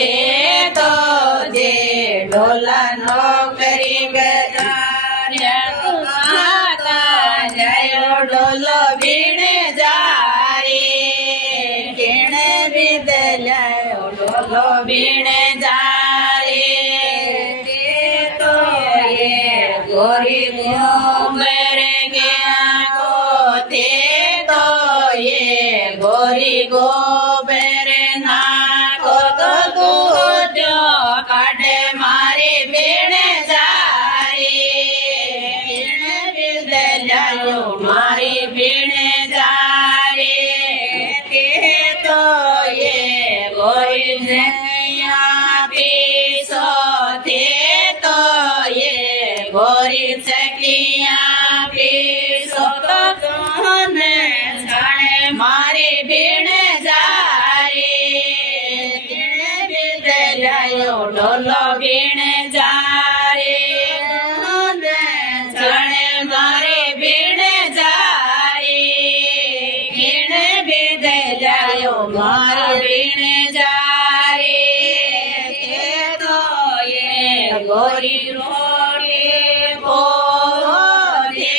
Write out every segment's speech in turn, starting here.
તે તો જે ઢોલાનો કરી ગજાર્યા માતા જાયો ઢોલો ભીણે જારે કેણે વિદ જાયો ઢોલો ભીણે જારે તે તો એ ગોરી ગોબરે ગયા કો તે તો એ ગોરી ગોબરે નાખો તો દૂજો કાઢે મારી ભીણે જારી ભીણે વિદ જાયો મારી ભીણે જારી તે તો એ ગોરી જયા પીસો તે તો એ ગોરી સખિયા પીસો તો તને જાણે મારી ભીણે જારી ભીણે વિદ જાયો ઢોલો ભીણે જારી જાણે મારી ભીણે જારી ભીણે વિદ જાયો મારી ભીણે જારી તે તો એ ગોરી રોટી પોવો તે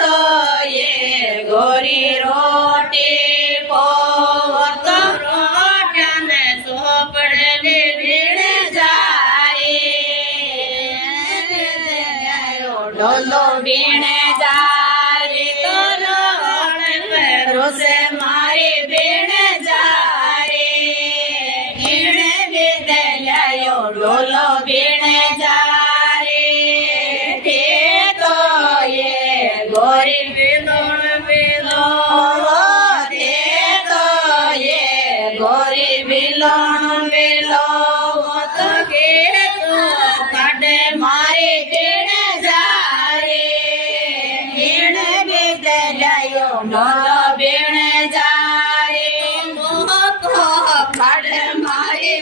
તો એ ગોરી રોટી પોવો તો રોટને સોપડને ભીણે જારી ઢોલો ભીણે જારી તો રોસે મારી ભીણે જારી ભીણે વિદ જાયો ઢોલો ભીણે જારી તે તો એ ગોરી વિલોણ વિલો તે તો એ ગોરી વિલોણ વિલો તો કે કાઢે મારી ભીણે જારી ભીણે વિદ જાયો ઢોલો ભીણે જારી કાઢે મારી